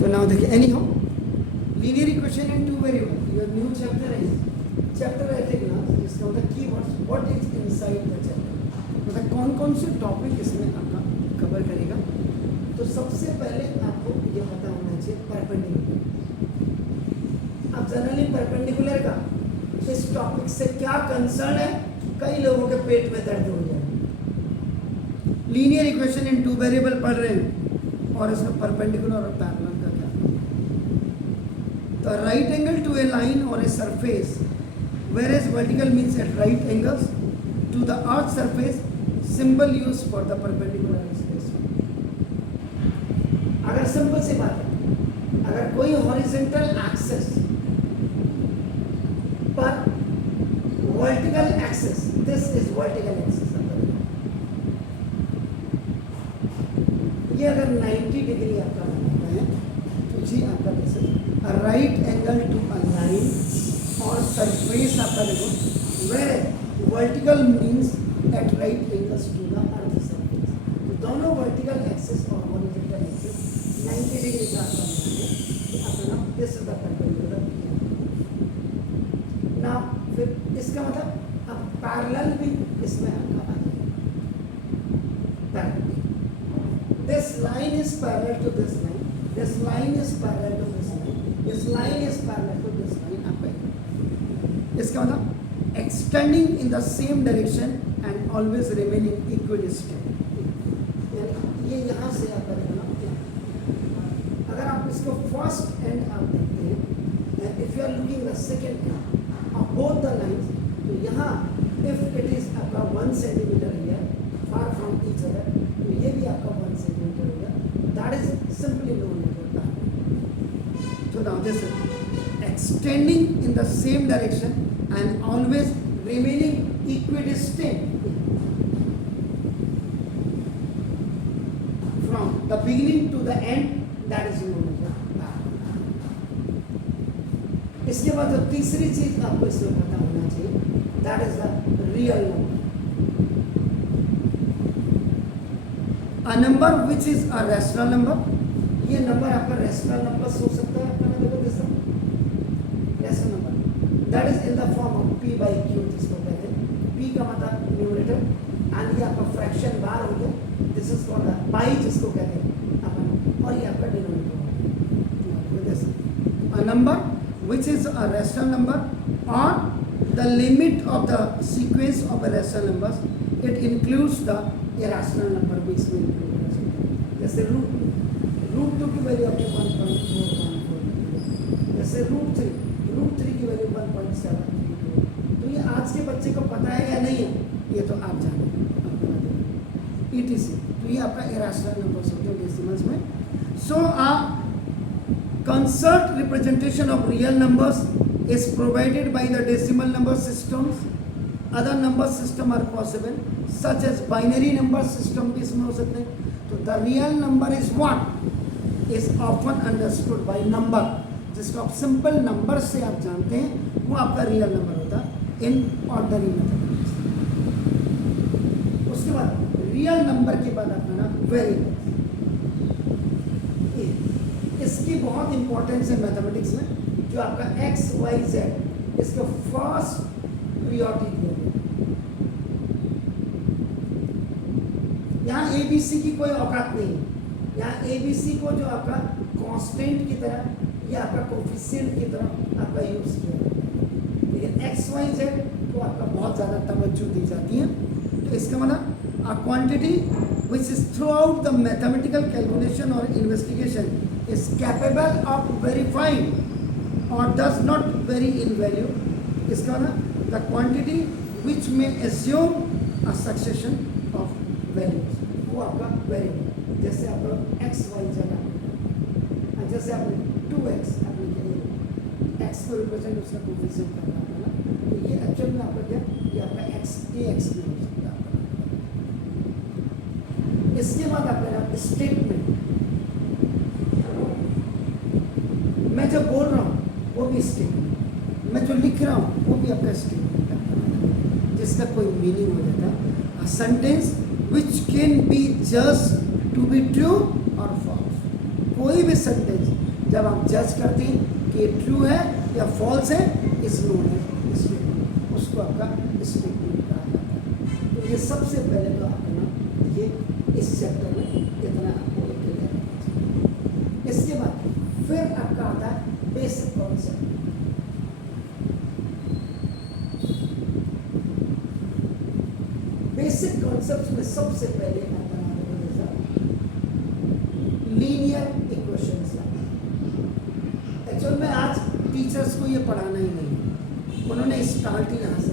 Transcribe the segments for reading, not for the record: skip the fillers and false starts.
तो नाउ देखिए, any how linear equation in two variable, your new chapter है chapter ethics, जिसका मतलब keywords what is inside the chapter, मतलब कौन कौन से टॉपिक इसमें आपका कवर करेगा। तो सबसे पहले आपको ये पता होना चाहिए परपेंडिकुलर। अब जनरली परपेंडिकुलर का इस टॉपिक से क्या कंसर्न है, कई लोगों के पेट में दर्द हो जाए। Linear equation in two variable पढ़ रहे हैं और इसमें परपेंडिकुलर और पैरेलल का क्या। तो right angle to a line और a surface, where as vertical means at right angles to the earth surface, symbol use for the perpendicular expression. अगर सिंपल सी बात है, अगर कोई हॉरिजॉन्टल एक्सिस पर vertical axis, this is vertical axis, ये अगर 90 डिग्री आपका बनाता है तो जी आपका this is right angle to a line और सरफेस आपका देखो, where vertical means at right angles to the earth surface. तो दोनों वर्टिकल एक्सिस और हॉरिजॉन्टल एक्सिस 90 डिग्री का आपका बनाएंगे तो अपना दिस इज द परपेंडिकुलर। ना फिर इसका मतलब अब पैरेलल भी इसमें आपका आ जाएगा। This line is parallel to this line. This line is parallel to this line. This line is parallel to this line. आपका इसका मतलब extending in the same direction and always remaining equidistant. यानी ये यहाँ से आपका देखना, अगर आप इसको first end आप देखते हैं, and if you are looking the second end of both the lines, तो यहाँ if it is आपका 1 centimeter here far from each other, तो ये भी आपका 1 centimeter होगा, that is simply known as parallel. So now this is extending in the same direction and always remaining equidistant from the beginning to the end, that is known as parallel. इसके बाद जो तीसरी चीज आपको इसमें पता होना चाहिए, that is the real number. A number which is a rational number, ये नंबर आपका rational number हो सकता है, आपका देखो जैसा rational number, that is in the form of p by q, जिसको कहते हैं p का मतलब न्यूमरेटर, and ये आपका फ्रैक्शन बार हो गया, this is called the pi जिसको कहते हैं अपन, और ये आपका डिनोमिनेटर होगा। A number which is a rational number or the limit of the sequence of a rational numbers, it includes the irrational number भी इसमें इंक्लूड कर सकते हैं। जैसे रूट 2 की वैल्यू आपके 1.414, जैसे रूट 3 की वैल्यू 1.732। तो ये आज के बच्चे को पता है या नहीं है, ये तो आप जाने ETC। तो ये आपका irrational numbers होते हैं डेसिमल्स में। सो a concert representation of real numbers is provided by the decimal number systems. Other number system are possible, such as binary number system भी इसमें हो सकते हैं। तो the real number is what is often understood by number, जिसको आप simple number से आप जानते हैं, वो आपका रियल नंबर होता है इन ऑर्डनरी मैथमेटिक्स। उसके बाद रियल नंबर के बाद आपका ना वेरिएबल, इसकी बहुत इंपॉर्टेंस है मैथमेटिक्स में। जो आपका x y z, इसका फर्स्ट प्रियोरिटी दिया गया। यहाँ ए बी सी की कोई औकात नहीं है। यहाँ ए बी सी को जो आपका कांस्टेंट की तरह या आपका कोफिशिएंट की तरह आपका यूज किया जाता है, लेकिन एक्स वाई जेड को आपका बहुत ज़्यादा तवज्जो दी जाती है। तो इसका मतलब a quantity which is throughout the mathematical calculation और investigation is capable of verifying और does not vary in value. इसका मतलब the quantity which may assume a succession of values, वो आपका वेरिएबल। जैसे आपका x y z, जैसे आपने 2x आपने किया, x को रिप्रेजेंट उसका कोफिशिएंट करना है ना, तो ये एक्चुअल में आपका क्या, ये आपका x ax भी हो सकता है। इसके बाद आपका स्टेटमेंट, मैं जो बोल रहा हूँ वो भी स्टेटमेंट, मैं जो लिख रहा हूँ वो भी आपका स्टेटमेंट है, जिसका कोई मीनिंग हो जाता है। A sentence which can be just to be true और फॉल्स, कोई भी सेंटेंस जब आप जज करते हैं कि ये ट्रू है या फॉल्स है, इस नोन है स्टेटमेंट, उसको आपका स्टेटमेंट कहा जाता है। तो ये सबसे पहले तो आपको ये इस चैप्टर में इतना आपको क्लियर होना चाहिए। इसके बाद फिर आपका आता है बेसिक कॉन्सेप्ट। बेसिक कॉन्सेप्ट में सबसे पहले आता है लीनियर इक्वेशंस। एक्चुअल में आज टीचर्स को ये पढ़ाना ही नहीं है, उन्होंने स्टार्ट ही यहाँ से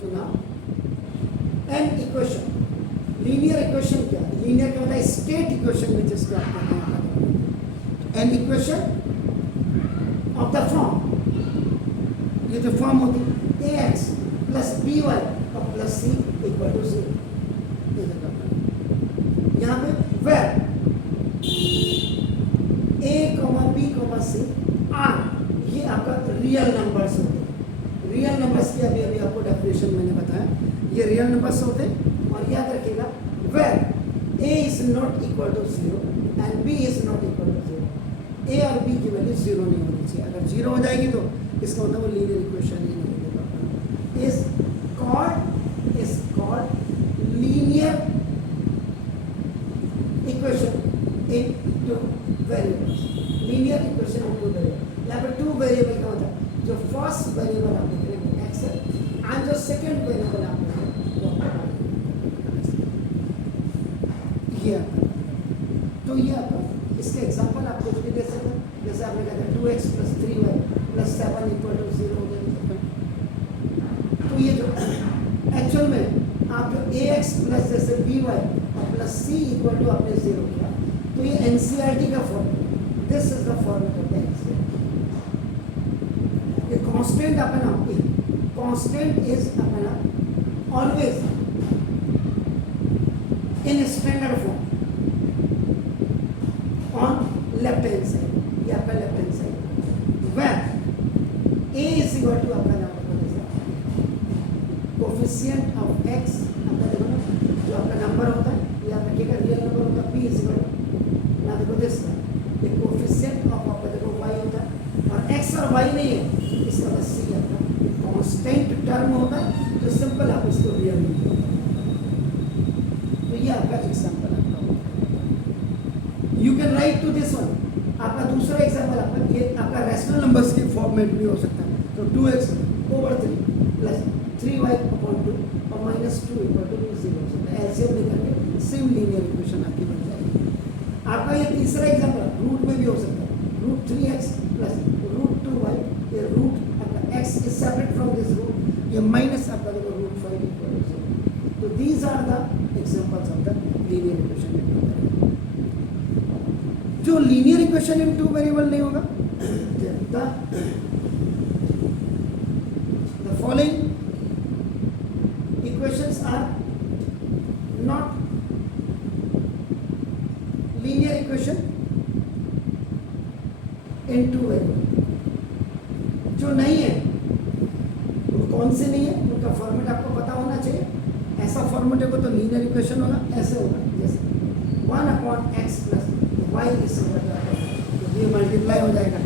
तो ना एन इक्वेशन। लीनियर इक्वेशन क्या है? लीनियर क्या होता है? स्टेट इक्वेशन में जिसको आप कहते हैं an equation of the form, ये जो फॉर्म होती है a x plus b y और प्लस सी इक्वल टू 0। यहाँ पे where a comma b comma c are, ये आपका रियल नंबर्स होते हैं। रियल नंबर्स की अभी अभी आपको डेफिनेशन मैंने बताया, ये रियल नंबर्स होते हैं। और याद रखिएगा where a is not equal to 0 and b is not equal to 0, a और बी की वैल्यू 0 नहीं होनी चाहिए। अगर 0 हो जाएगी तो इसका मतलब वो लीनियर इक्वेशन ही नहीं देगा। Is called linear equation in two variables. Linear equation in two variable, यहाँ पर 2 वेरिएबल का होता है। जो फर्स्ट वेरिएबल आप देख रहे हैं एक्स है एंड जो सेकंड वेरिएबल आप देख रहे हैं वो आपका ये। तो ये आपका इसके एग्जांपल आप कुछ भी दे सकते हैं, जैसे आपने कहा था 2x plus 3y plus 7 equal to 0 हो गया। तो ये जो एक्चुअल में आप जो ax प्लस जैसे by और प्लस c इक्वल टू आपने 0 किया, तो ये एनसीईआरटी का formula, this is the formula of NCERT. ये कांस्टेंट अपना कांस्टेंट इज अपना always in standard form on left hand side, ये आपका left hand side. Where a is equal to आपका नाम कोफिशिएंट ऑफ x, आपका देखो ना जो आपका नंबर होता है याद रखिएगा, रियल नंबर होता है p इज इक्वल टू ना देखो दिस ये कोफिशिएंट ऑफ आपका देखो y होता है और x और y नहीं है, इसका बस c आपका कांस्टेंट टर्म होता है, तो सिंपल आप इसको रियल नहीं। तो ये आपका एग्जांपल आपका होगा। You can write to this one. आपका दूसरा एग्जांपल आपका ये आपका रैशनल नंबर्स के फॉर्मेट भी हो सकता है। तो 2x over 3 plus 3y upon 2 और माइनस 2 इक्वल टू 0 हो सकता है। एलसीएम लेकर के सेम लीनियर इक्वेशन आपकी बन जाएगी। आपका ये तीसरा एग्जांपल रूट में भी हो सकता है। Root 3x plus root 2y, ये रूट आपका x is separate from this root, ये माइनस आपका देखो रूट 5 इक्वल टू 0। तो these are the examples of the linear equation in two variable. जो linear equation in two variable नहीं होगा, the following equations are not linear equation in two variable। जो नहीं है वो कौन से नहीं है, उनका फॉर्मेट आपको पता होना चाहिए। ऐसा फॉर्मेट है तो लीनियर इक्वेशन होगा, ऐसे होगा जैसे 1/x प्लस y इस तो ये मल्टीप्लाई हो जाएगा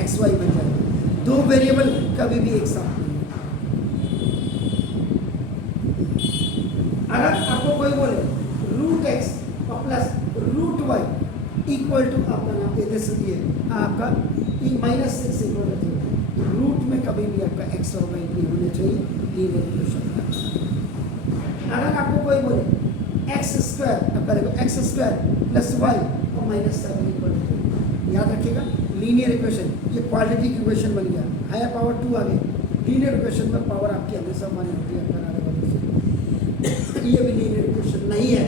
एक्स वाई बन जाएगा। दो वेरिएबल कभी भी एक साथ नहीं। अगर आपको कोई बोले रूट एक्स और plus root y equal to आपका नाम ये आपका -6 इक्वल टू 0, रूट में कभी भी आपका एक्स और वाई नहीं होने चाहिए लीनियर इक्वेशन। अगर आपको कोई बोले एक्स स्क्वायर, आपका देखो एक्स स्क्वायर प्लस वाई और -7 इक्वल टू 0, याद रखिएगा लीनियर इक्वेशन ये क्वाड्रेटिक इक्वेशन बन गया, हायर पावर 2 आ गई। लीनियर इक्वेशन में पावर आपकी हमेशा 1 होती है, ये भी लीनियर इक्वेशन नहीं है।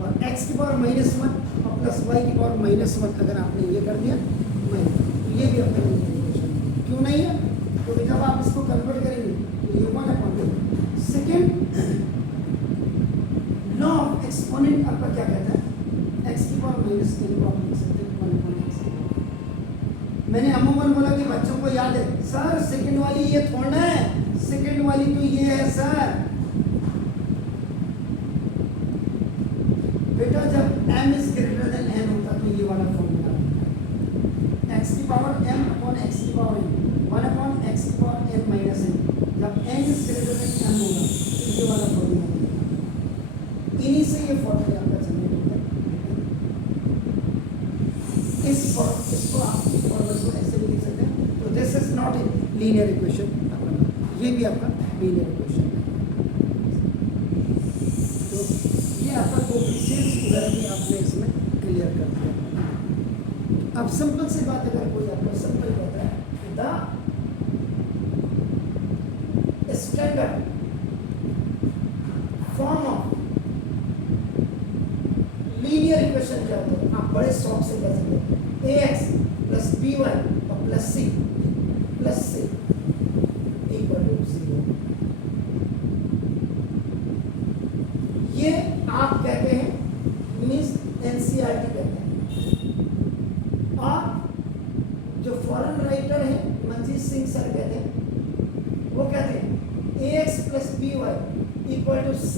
और x की पावर -1 और प्लस y की पावर -1 अगर आपने ये कर दिया तो ये भी आपका लीनियर इक्वेशन क्यों नहीं है? तो जब आप इसको कन्वर्ट करेंगे तो ये 1/2 सेकेंड लॉ ऑफ एक्सपोनेंट आपका क्या कहता है, x की पावर -3 को आप लिख सकते हैं 1/x। मैंने अमूमन बोला कि बच्चों को याद है सर सेकंड वाली ये थोड़ा है, सेकंड वाली तो ये है सर। बेटा जब m is greater than n upon x की पावर n, 1 अपॉन एक्स की पावर n माइनस n, जब n is greater than m होगा तो ये वाला फॉर्मूला बनेगा। इन्हीं से ये फॉर्मूला आपका जनरेट होता है। इसको आप फॉर्मूले को ऐसे भी लिख सकते हैं। तो this is not a linear equation, ये भी आपका लीनियर इक्वेशन है। तो ये आपका कोएफिशिएंट्स उधर भी आपने इसमें क्लियर कर दिया। अब सिंपल सी बात, अगर कोई आपको सिंपल कहता है the standard form of linear equation क्या होता है, आप बड़े शौक से कह सकते हैं ax प्लस by और प्लस c इक्वल टू 0। ये आप कहते हैं मीन्स एनसीईआरटी कहते हैं, और जो फॉरेन राइटर है मंजीत सिंह सर कहते हैं, वो कहते हैं ax plus by equal to c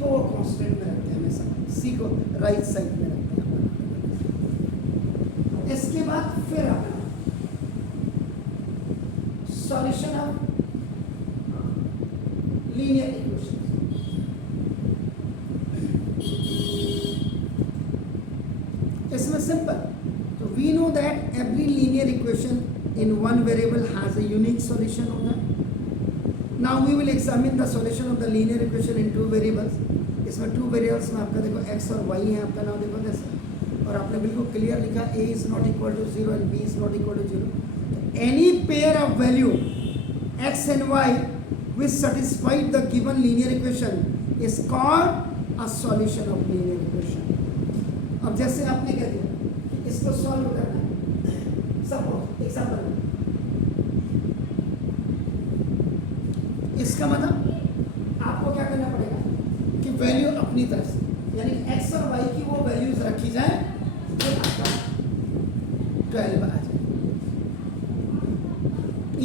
को वो कांस्टेंट में रखते हैं हमेशा, c को राइट साइड में रखते हैं। इसके बाद फिर अपना सॉल्यूशन ऑफ लीनियर इक्वेशन। इसमें सिंपल, तो we know that every linear equation in one variable has a unique solution होगा। Now we will examine the solution of the linear equation in two variables। इसमें two variables में आपका देखो x और y है, आपका नाम देखो जैसे, और आपने बिल्कुल क्लियर लिखा a is not equal to 0 and b is not equal to 0। Any pair of value x and y which satisfy the given linear equation is called a solution of linear equation। अब जैसे आपने कह दिया कि इसको solve करना है, suppose example, इसका मतलब आपको क्या करना पड़ेगा कि वैल्यू अपनी तरफ से, यानी x और y की वो वैल्यूज रखी जाए जो आपका 12 आ जाए।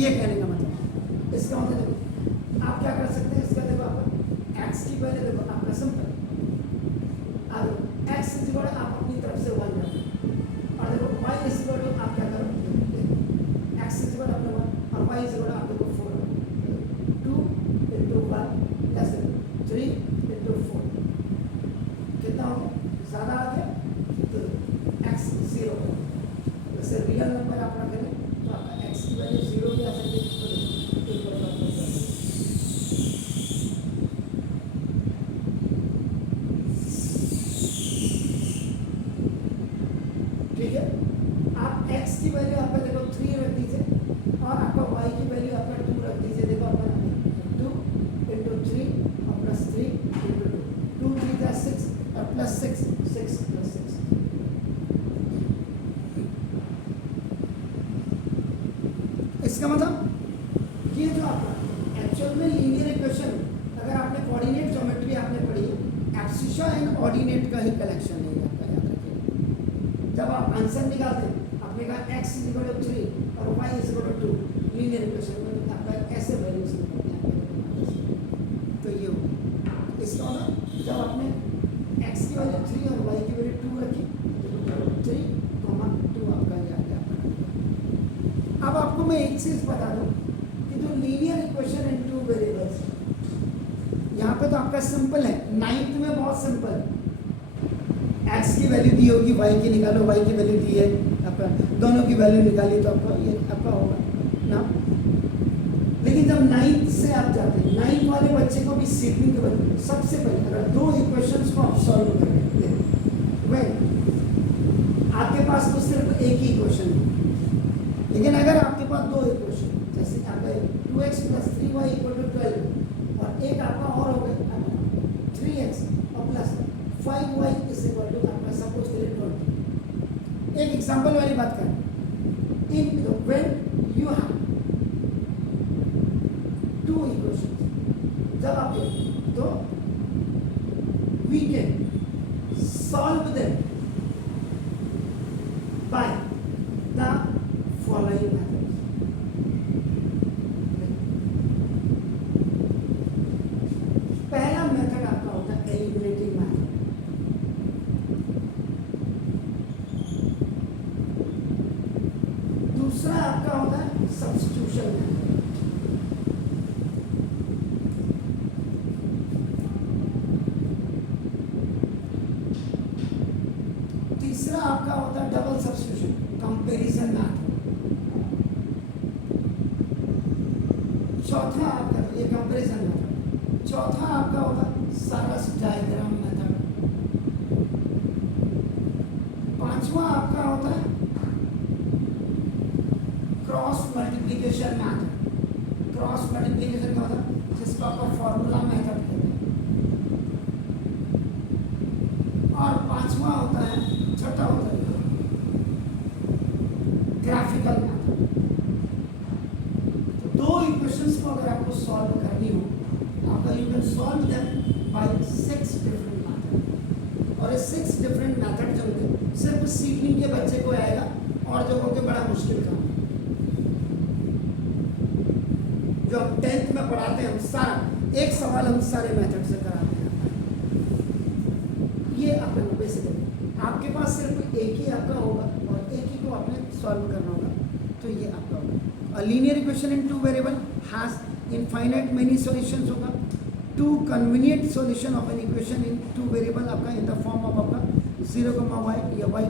ये कहने का मतलब, इसका मतलब देखो आप क्या कर सकते हैं, इसका देखो आपका x की वैल्यू देखो आपका सिंपल, अब x इज इक्वल आप अपनी तरफ से 1 रखो, और देखो y इज इक्वल आप क्या करो, x इज इक्वल अपना 1 और y इज इक्वल आप देखो 4, 2 into 1 प्लस 3 into 4 कितना हो ज़्यादा आ गया, तो x 0 हो। जैसे रियल नंबर आप रख करें तो आपका x की वैल्यू 0 भी आ सकती है, ठीक है। आप x की वैल्यू आपका देखो 3 रख दीजिए और आपका y की वैल्यू आपका 2 रख दीजिए, देखो आपका 2 into 3 और प्लस 3 into 2 3 का 6 और प्लस 6 प्लस 6। इसका मतलब ये जो आपका एक्चुअल में लीनियर इक्वेशन, अगर आपने कोऑर्डिनेट ज्योमेट्री आपने पढ़ी, एब्सिशा एंड ऑर्डिनेट का ही कलेक्शन है, आपका याद रखिए। जब आप आंसर निकालते हैं आपने कहा x इज इक्वल टू 3 और y is equal to 2, linear equation में आपका ऐसे वैल्यूज निकलते हैं। तो ये हो इसका मतलब जब आपने x की वैल्यू 3 और y की वैल्यू 2 रखी, तो 3, 2 आपका ये आ गया। अब आपको मैं एक चीज बता दूं कि जो linear equation in two variables, यहाँ पे तो आपका सिंपल है, 9th में बहुत सिंपल, x की वैल्यू दी होगी, y की निकालो, y की वैल्यू दी है, आपका दोनों की वैल्यू निकाली तो आपका ये आपका होगा ना। लेकिन जब 9th से आप जाते हैं, 9th वाले बच्चे को भी सीखने के बाद सबसे पहले अगर दो इक्वेशंस को आप सॉल्व करेंगे, आपके पास तो सिर्फ एक ही इक्वेशन है, लेकिन अगर आपके पास दो इक्वेशन, जैसे आपका 2x plus 3y equal to 12 और एक आपका और हो गया 3x और plus 5y is equal to आपका सपोज करें 20। एक एग्जांपल वाली बात करें, in when you have two equations, जब आप तो we can solve them by the following methods. पहला मेथड आपका होता है एलिमिनेटिंग मेथड। आपका होता है सब्स्टिट्यूशन मेथड। तीसरा आपका होता है डबल सब्स्टिट्यूशन, कंपैरिजन मेथड। चौथा आपका ये कंपैरिजन मेथड। चौथा आपका होता है सारस डायग्राम मेथड। पांचवा आपका होता है cross multiplication method. Cross multiplication का होता है जिसको आपका फॉर्मूला मेथड कहते हैं। और पांचवा होता है, छठा होता है ग्राफिकल मेथड। तो दो इक्वेशंस को अगर आपको सॉल्व करनी हो आपका you can solve them bye 6 different method. और ये 6 डिफरेंट मेथड जो होंगे सिर्फ सीखने के बच्चे को आएगा और जो होंगे बड़ा मुश्किल काम है। जो हम 10th में पढ़ाते हैं हम सारा एक सवाल हम सारे मेथड से कराते हैं। ये आपका बेसिक है। आपके पास सिर्फ एक ही आपका होगा और एक ही को आपने सॉल्व करना होगा, तो ये आपका होगा। A linear equation in 2 variable has infinite many solutions होगा। 2 convenient solution of an equation in 2 variable आपका इन द फॉर्म ऑफ आपका 0, y या y,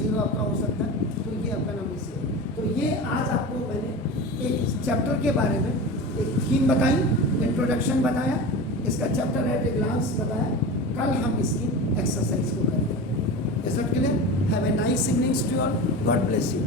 0 आपका हो सकता है। तो ये आपका नाम इसे है। तो ये आज आपको मैंने एक चैप्टर के बारे में एक थीम बताई, इंट्रोडक्शन बताया, इसका चैप्टर एट ए ग्लांस बताया। कल हम इसकी एक्सरसाइज को करेंगे। Is it clear? Have a nice evenings to all. God bless you.